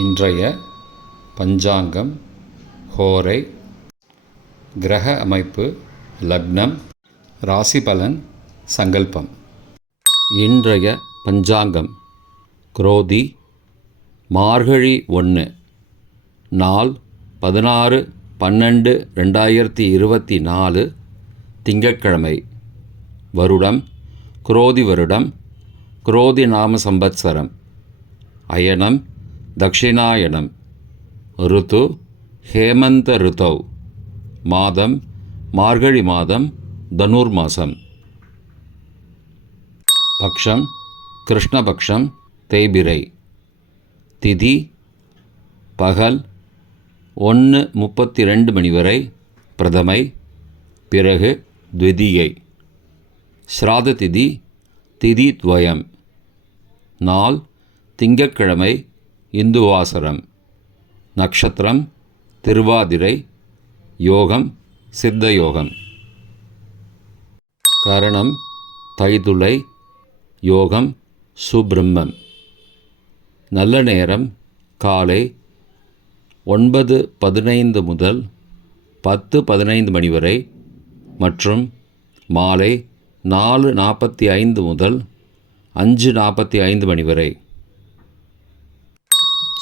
இன்றைய பஞ்சாங்கம், ஹோரை, கிரக அமைப்பு, லக்னம், ராசி பலன், சங்கல்பம். இன்றைய பஞ்சாங்கம் குரோதி, மார்கழி 1, நாள் 16/12/2024, திங்கட்கிழமை. வருடம் குரோதி வருடம், குரோதி நாம சம்பத்சரம். அயனம் தக்ஷிணாயனம். ருத்து ஹேமந்த ருத்தௌ. மாதம் மார்கழி மாதம், தனுர்மாசம். பக்ஷம் கிருஷ்ணபக்ஷம், தேய்பிரை. திதி பகல் 1:32 மணி வரை பிரதமை, பிறகு த்விதியை. ஸ்ராத திதி திதித்வயம். நாள் திங்கட்கிழமை, இந்துவாசரம். நக்ஷத்திரம் திருவாதிரை. யோகம் சித்த யோகம். கரணம் தைதுளை. யோகம் சுப்ரம்மம். நல்ல நேரம் காலை 9:15 முதல் 10:15 மணி வரை மற்றும் மாலை 4:45 முதல் 5:45 மணி வரை.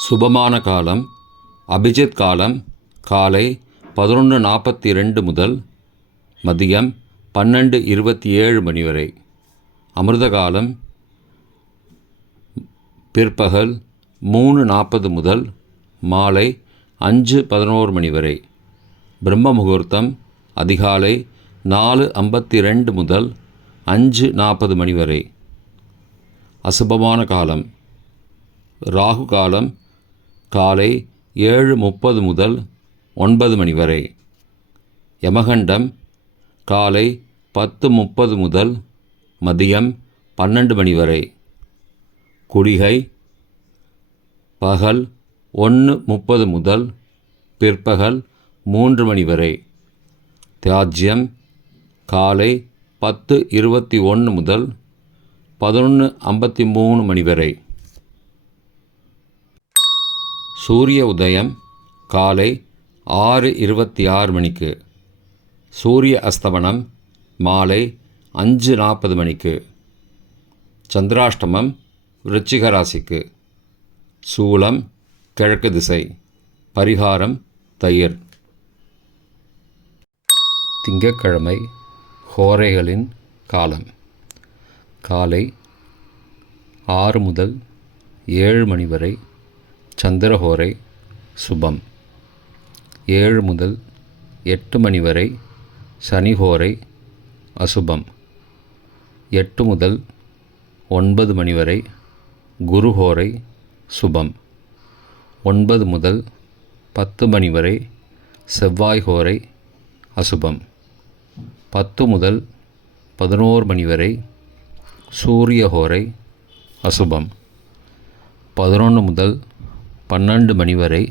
சுபமான காலம் அபிஜித் காலம் காலை 11:42 முதல் மதியம் 12:27 மணி வரை. அமிர்த காலம் பிற்பகல் 3:40 முதல் மாலை 5:11 மணி வரை. பிரம்ம முகூர்த்தம் அதிகாலை 4:52 முதல் 5:40 மணி வரை. அசுபமான காலம் ராகு காலம் காலை 7:30 முதல் 9 மணி வரை. யமகண்டம் காலை 10:30 முதல் மதியம் 12 மணி வரை. குளிகை பகல் 1:30 முதல் பிற்பகல் 3 மணி வரை. தியாஜ்யம் காலை 10:21 முதல் 11:53 மணி வரை. சூரிய உதயம் காலை 6:26 மணிக்கு. சூரிய அஸ்தமனம் மாலை 5:40 மணிக்கு. சந்திராஷ்டமம் விருச்சிக ராசிக்கு. சூலம் கிழக்கு திசை. பரிகாரம் தயிர். திங்கட்கிழமை ஹோரைகளின் காலம் காலை 6 முதல் 7 மணி வரை சந்திரஹோரை சுபம். 7 முதல் 8 மணி வரை சனிஹோரை அசுபம். 8 முதல் 9 மணி வரை குருஹோரை சுபம். 9 முதல் 10 மணி வரை செவ்வாய் ஹோரை அசுபம். 10 முதல் 11 மணி வரை சூரிய ஹோரை அசுபம். 11 முதல் 12 மணி வரை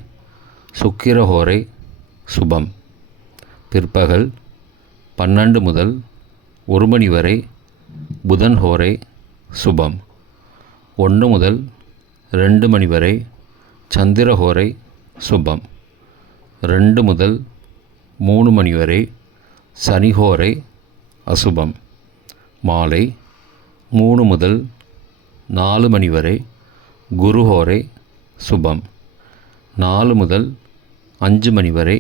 சுக்கிரஹோரை சுபம். பிற்பகல் 12 முதல் 1 மணி வரை புதன் ஹோரை சுபம். 1 முதல் 2 மணி வரை சந்திரஹோரை சுபம். 2 முதல் 3 மணி வரை சனிஹோரை அசுபம். மாலை 3 முதல் 4 மணி வரை குருஹோரை சுபம். 4 முதல் 5 மணி வரை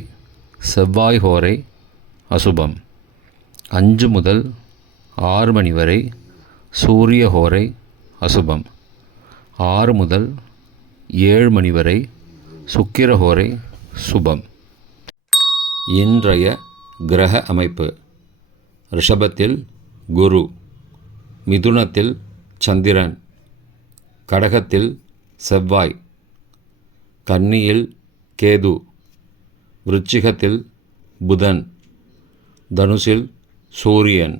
செவ்வாய் ஹோரை அசுபம். 5 முதல் 6 மணி வரை சூரிய ஹோரை அசுபம். 6 முதல் 7 மணி வரை சுக்கிர ஹோரை சுபம். இன்றைய கிரக அமைப்பு. ரிஷபத்தில் குரு, மிதுனத்தில் சந்திரன், கடகத்தில் செவ்வாய், கன்னியில் கேது, விருச்சிகத்தில் புதன், தனுசில் சூரியன்,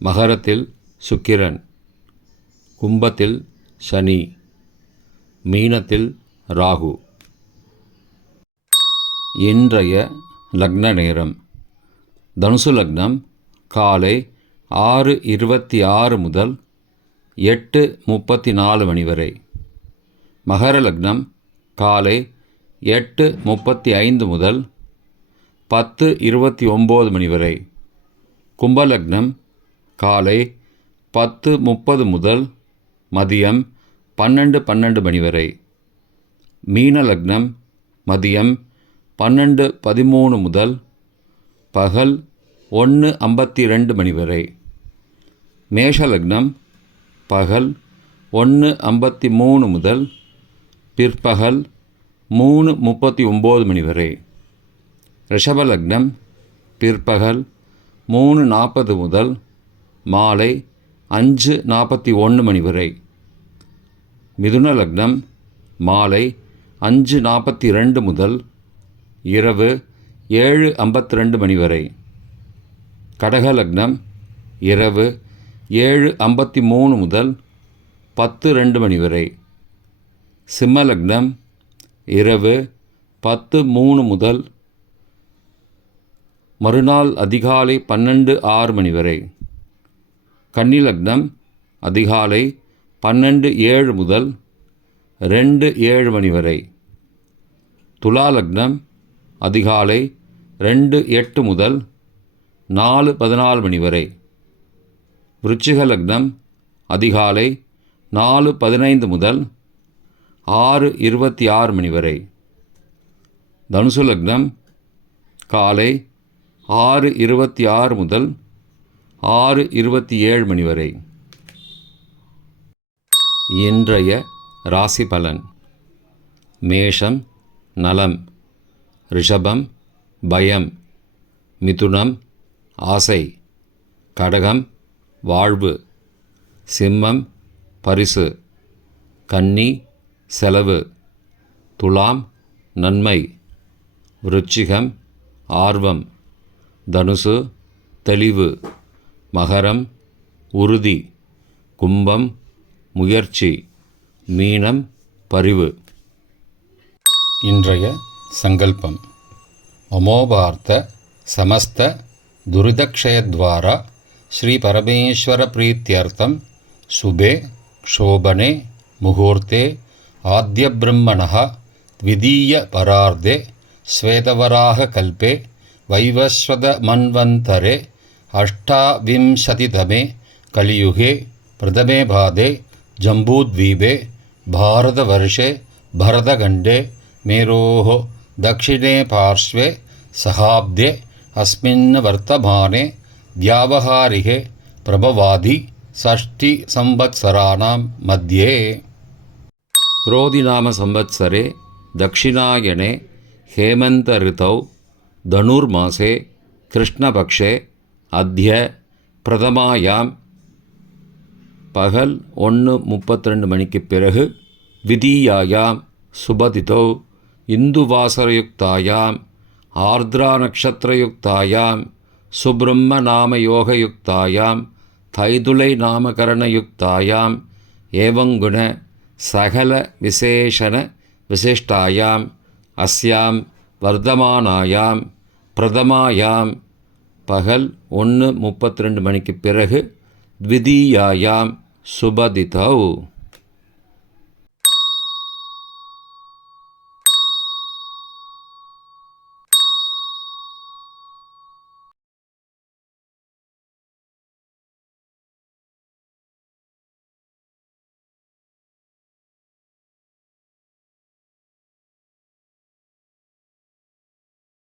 மகரத்தில் சுக்கிரன், கும்பத்தில் சனி, மீனத்தில் ராகு. இன்றைய லக்ன நேரம். தனுசு லக்னம் காலை 6:26 முதல் 8:34 மணி வரை. மகர லக்னம் காலை 8:35 முதல் 10:29 மணி வரை. கும்பலக்னம் காலை 10:30 முதல் மதியம் 12:12 மணி வரை. மீன லக்னம் மதியம் 12:13 முதல் பகல் 1:52 மணி வரை. மேஷ லக்னம் பகல் 1:53 முதல் பிற்பகல் 3:39 மணி வரை. ரிஷப லக்னம் பிற்பகல் 3:40 முதல் மாலை 5:41 மணி வரை. மிதுன லக்னம் மாலை 5:42 முதல் இரவு 7:52 மணி வரை. கடக லக்னம் இரவு 7:53 முதல் 10:02 மணி வரை. சிம்ம லக்னம் இரவு 10:03 முதல் மறுநாள் அதிகாலை 12:06 மணி வரை. கன்னி லக்னம் அதிகாலை 12:07 முதல் 2:07 மணி வரை. துலா லக்னம் அதிகாலை 2:08 முதல் 4:14 மணி வரை. விருச்சிக லக்னம் அதிகாலை 4:15 முதல் 6:26 மணி வரை. தனுசு லக்னம் காலை 6:26 முதல் 6:27 மணி வரை. இன்றைய ராசி பலன். மேஷம் நலம், ரிஷபம் பயம், மிதுனம் ஆசை, கடகம் வாழ்வு, சிம்மம் பரிசு, கன்னி செலவு, துலாம் நன்மை, விருச்சிகம் ஆர்வம், தனுசு தெளிவு, மகரம் உறுதி, கும்பம் முயற்சி, மீனம் பரிவு. இன்றைய சங்கல்பம். மமோபார்த்த சமஸ்த துரிதக்ஷயத்வாரா ஸ்ரீ பரமேஸ்வர பிரீத்யர்த்தம் சுபே க்ஷோபனே முகூர்த்தே ஆத்யப்ரம்மணः த்விதீய பரார்த்தே ஸ்வேதவராக கல்பே வைவஸ்வத மன்வந்தரே அஷ்டாவிம்சதிதமே கலியுகே பிரதமே பாதே ஜம்பூத்வீபே பாரதவர்ஷே பரதகண்டே மேரோः दक्षिणे पार्श्वे सहाब्दे अस्मिन् वर्तमाने व्यावहारिके प्रभवादि षष्ठिसंवत्सराणां मध्ये क्रोधिनाम संवत्सरे दक्षिणायने हेमन्त ऋतौ धनुर्मासे कृष्णपक्षे अद्य प्रथमायां பகல் 1:32 மணிக்கு பிறகு விதியாயாம் சுபதிதோ இந்துவாசரயுக்தாயாம் ஆர்திரா நக்ஷத்திரயுக்தாயாம் சுப்ரம்ம நாமயோகயுக்தாயாம் தைதுளை நாமகரணயுக்தாயாம் ஏவங்குண சகல விசேஷண விசிஷ்டாயாம் அஸ்யாம் வர்தமானாயாம் பிரதமாயாம் பகல் 1:32 மணிக்கு பிறகு த்விதீயாயாம் சுபதிதௌ